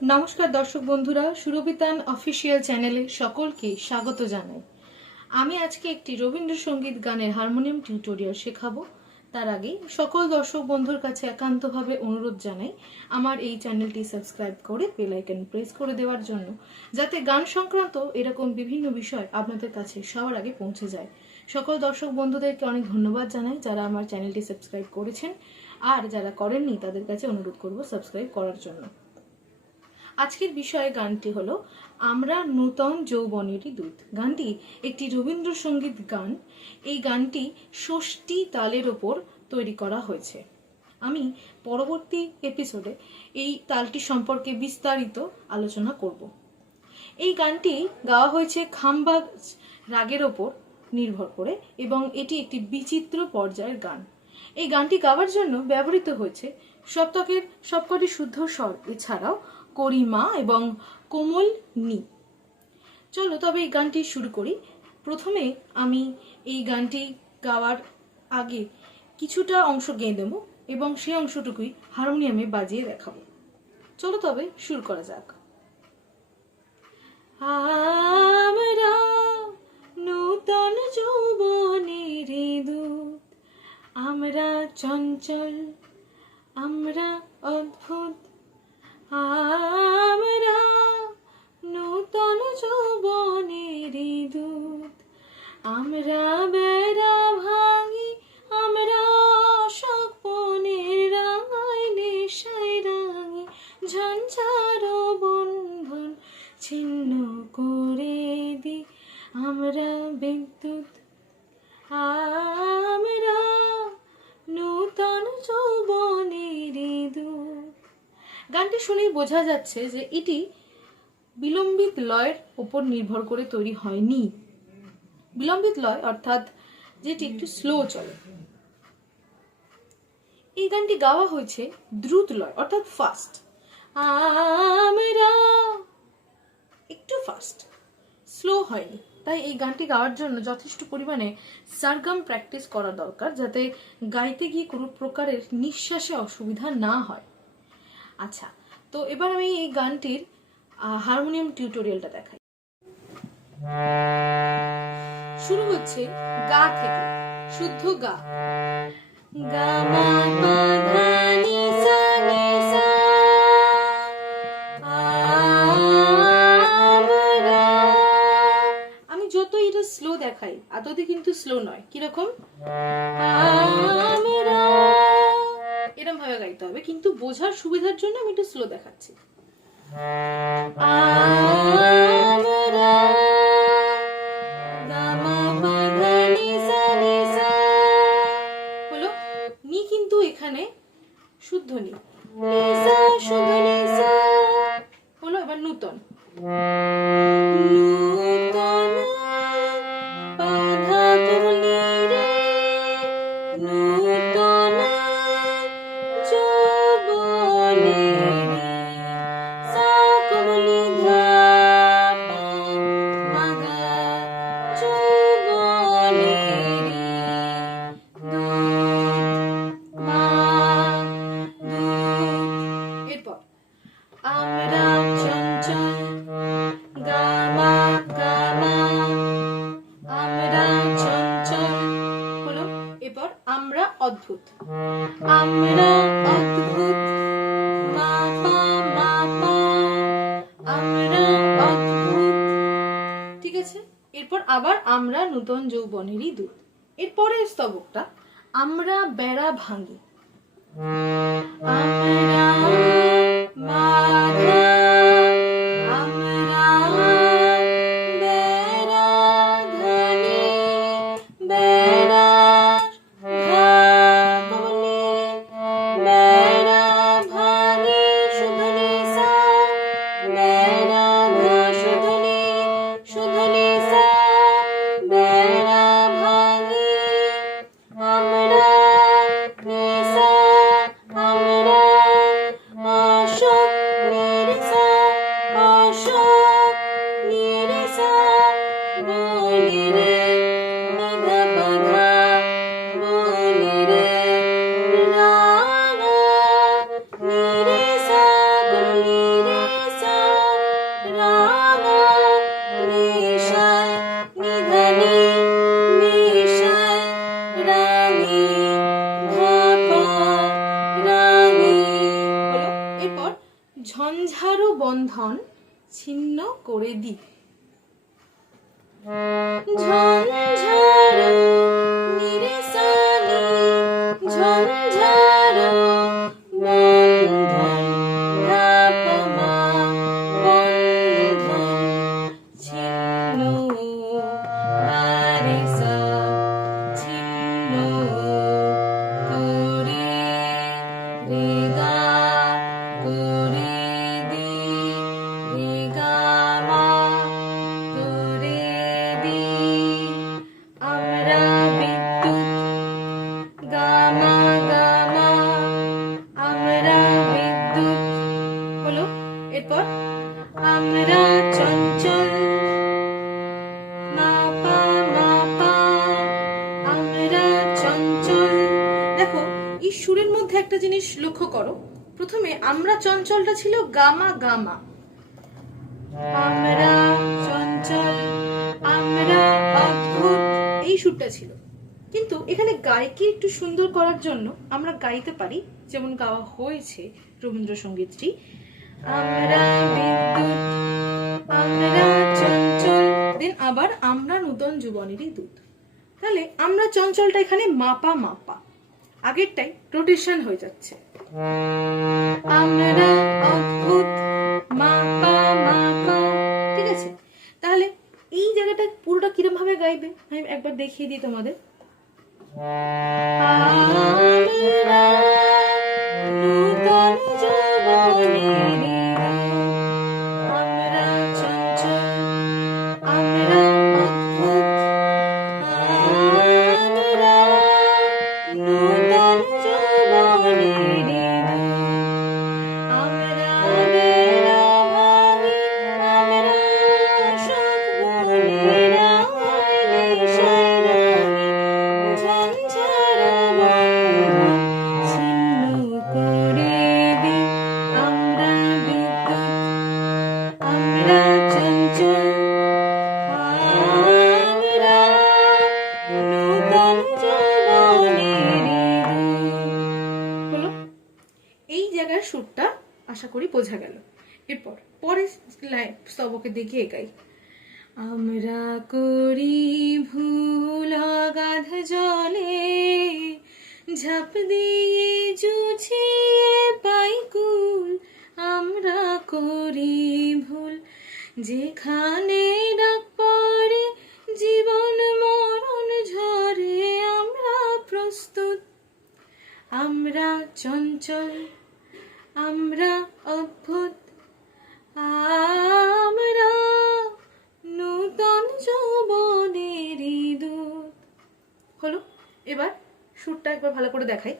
নমস্কার দর্শক বন্ধুরা সুরবিতান অফিসিয়াল চ্যানেলে সকলকে স্বাগত জানাই। আমি আজকে একটি রবীন্দ্রসঙ্গীত গানের হারমোনিয়াম টিউটোরিয়াল শেখাবো। তার আগে সকল দর্শক বন্ধুর কাছে একান্তভাবে অনুরোধ জানাই, আমার এই চ্যানেলটি সাবস্ক্রাইব করে বেল প্রেস করে দেওয়ার জন্য, যাতে গান সংক্রান্ত এরকম বিভিন্ন বিষয় আপনাদের কাছে সবার আগে পৌঁছে যায়। সকল দর্শক বন্ধুদেরকে অনেক ধন্যবাদ জানাই যারা আমার চ্যানেলটি সাবস্ক্রাইব করেছেন, আর যারা করেননি তাদের কাছে অনুরোধ করব সাবস্ক্রাইব করার জন্য। আজকের বিষয়ে গানটি হলো আমরা নূতন যৌবনেরই দূত। গানটি একটি রবীন্দ্রসঙ্গীত গান। এই গানটি ষষ্ঠী তালের ওপর তৈরি করা হয়েছে। আমি পরবর্তী এপিসোডে এই তালটি সম্পর্কে বিস্তারিত আলোচনা করব। এই গানটি গাওয়া হয়েছে খাম্বা রাগের ওপর নির্ভর করে এবং এটি একটি বিচিত্র পর্যায়ের গান। এই গানটি গাওয়ার জন্য ব্যবহৃত হয়েছে সপ্তকের সবকটি শুদ্ধ স্বর। এছাড়াও করিমা এবং কোমল নি। চলো তবে এই গানটি শুরু করি। প্রথমে আমি এই গানটি গাওয়ার আগে কিছুটা অংশ গেয়ে দেবো এবং সেই অংশটুকুই হারমোনিয়ামে বাজিয়ে দেখাবো। চলো তবে শুরু করা যাক। আমরা নূতন যৌবনের আমরা চঞ্চল, আমরা অদ্ভুত গানটি শুনেই বোঝা যাচ্ছে যে এটি বিলম্বিত লয়ের উপর নির্ভর করে তৈরি হয়নি। বিলম্বিত লয় অর্থাৎ যেটি একটু স্লো চলে। এই গানটি গাওয়া হয়েছে দ্রুত লয়, অর্থাৎ ফাস্ট আমরা একটু ফাস্ট স্লো হয়নি। তাই এই গানটি গাওয়ার জন্য যথেষ্ট পরিমাণে সারগাম প্র্যাকটিস করা দরকার যাতে গাইতে গিয়ে কোনো প্রকারের নিঃশ্বাসে অসুবিধা না হয়। আচ্ছা তো এবার আমি এই গানটির হারমোনিয়াম টিউটোরিয়ালটা দেখাই। শুরু হচ্ছে গা থেকে, শুদ্ধ গা। গা মা পা স্লো দেখাই, আদতে কিন্তু স্লো নয়। কীরকম? এরকম ভাবে গাইতে হবে কিন্তু বোঝার সুবিধার জন্য আমি একটু স্লো দেখাচ্ছি। আমরা চঞ্চল, গামা গামা। আমরা চঞ্চল, হলো এরপর আমরা অদ্ভুত। আমরা অদ্ভুত মা পা মা পা আমরা অদ্ভুত। ঠিক আছে? এরপর আবার আমরা নূতন যৌবনেরই দূত। এরপরের স্তবকটা, আমরা বেড়া ভাঙি। আমরা Mother. ঝঞ্ঝারু বন্ধন ছিন্ন করে দি। ঝঞ্ঝারু নিরেসানি এরপর আমরা চঞ্চল, মাপা মাপা, আমরা চঞ্চল। দেখো, এই সুরের মধ্যে একটা জিনিস লক্ষ্য করো। প্রথমে আমরা চঞ্চলটা ছিল গামা গামা। আমরা চঞ্চল, আমরা অদ্ভুত, এই সুরটা ছিল। কিন্তু এখানে গায়কি একটু সুন্দর করার জন্য আমরা গাইতে পারি, যেমন গাওয়া হয়েছে রবীন্দ্রসঙ্গীতটি। আমরা তাহলে চঞ্চলটা এখানে মাপা মাপা। আগেরটাই রোটেশন হয়ে যাচ্ছে। ঠিক আছে? তাহলে এই জায়গাটা পুরোটা কিরম ভাবে গাইবে একবার দেখিয়ে দিই তোমাদের। এই জায়গার সুরটা আশা করি বোঝা গেল। এরপর, পরের স্তবকে দেখিয়ে গাই আমরা করি ভুল অগাধ জলে, ঝাঁপ দিয়ে জুছিয়ে পাই কুল আমরা করি ভুল যেখানে ডাক পড়ে, জীবন মরণ ঝরে, আমরা প্রস্তুত। আমরা চঞ্চল, আমরা অদ্ভুত। আমরা নূতন যৌবনেরই দূত। হলো, এবার সুরটা একবার ভালো করে দেখাই।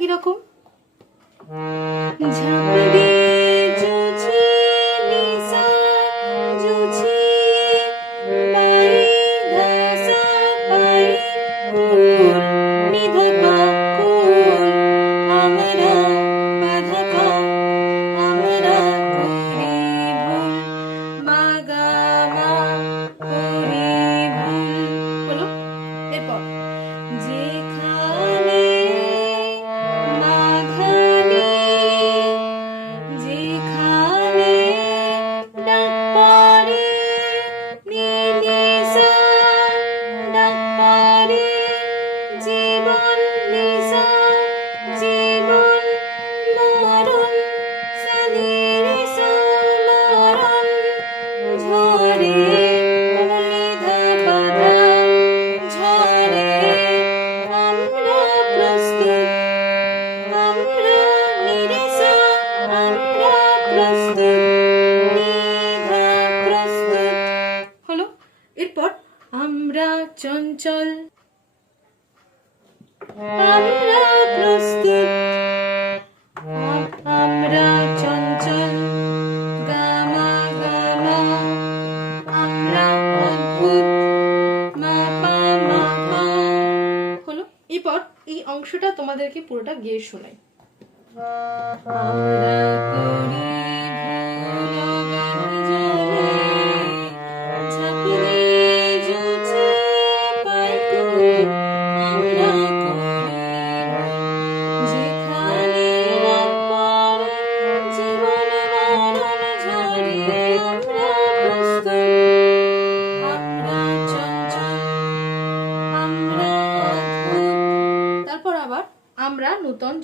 কীরকম? শোনাই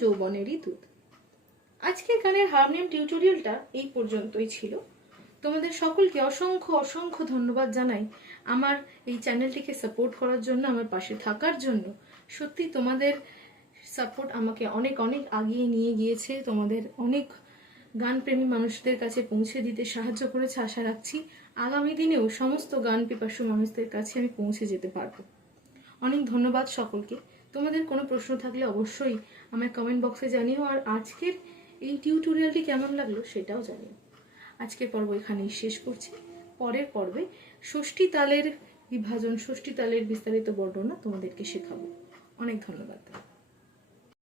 যৌবনেরই দূত। আজকের গানের হারমোনিয়াম টিউটোরিয়ালটা এই পর্যন্তই ছিল। তোমাদের সকলকে অসংখ্য অসংখ্য ধন্যবাদ জানাই আমার এই চ্যানেলটিকে সাপোর্ট করার জন্য, আমার পাশে থাকার জন্য। সত্যি তোমাদের সাপোর্ট আমাকে অনেক অনেক আগিয়ে নিয়ে গিয়েছে। তোমাদের অনেক গানপ্রেমী মানুষদের কাছে পৌঁছে দিতে সাহায্য করেছে, আশা রাখছি। আগামী দিনেও সমস্ত গান পিপাসু মানুষদের কাছে আমি পৌঁছে যেতে পারব। অনেক ধন্যবাদ সকলকে। তোমাদের কোনো প্রশ্ন থাকলে অবশ্যই আমায় কমেন্ট বক্সে জানিও। আর আজকের এই টিউটোরিয়ালটি কেমন লাগল সেটাও জানিও। আজকের পর্ব এখানেই শেষ করছি। পরের পর্বে ষষ্ঠী তালের বিভাজন, ষষ্ঠী তালের বিস্তারিত বর্ণনা তোমাদেরকে শেখাবো। অনেক ধন্যবাদ।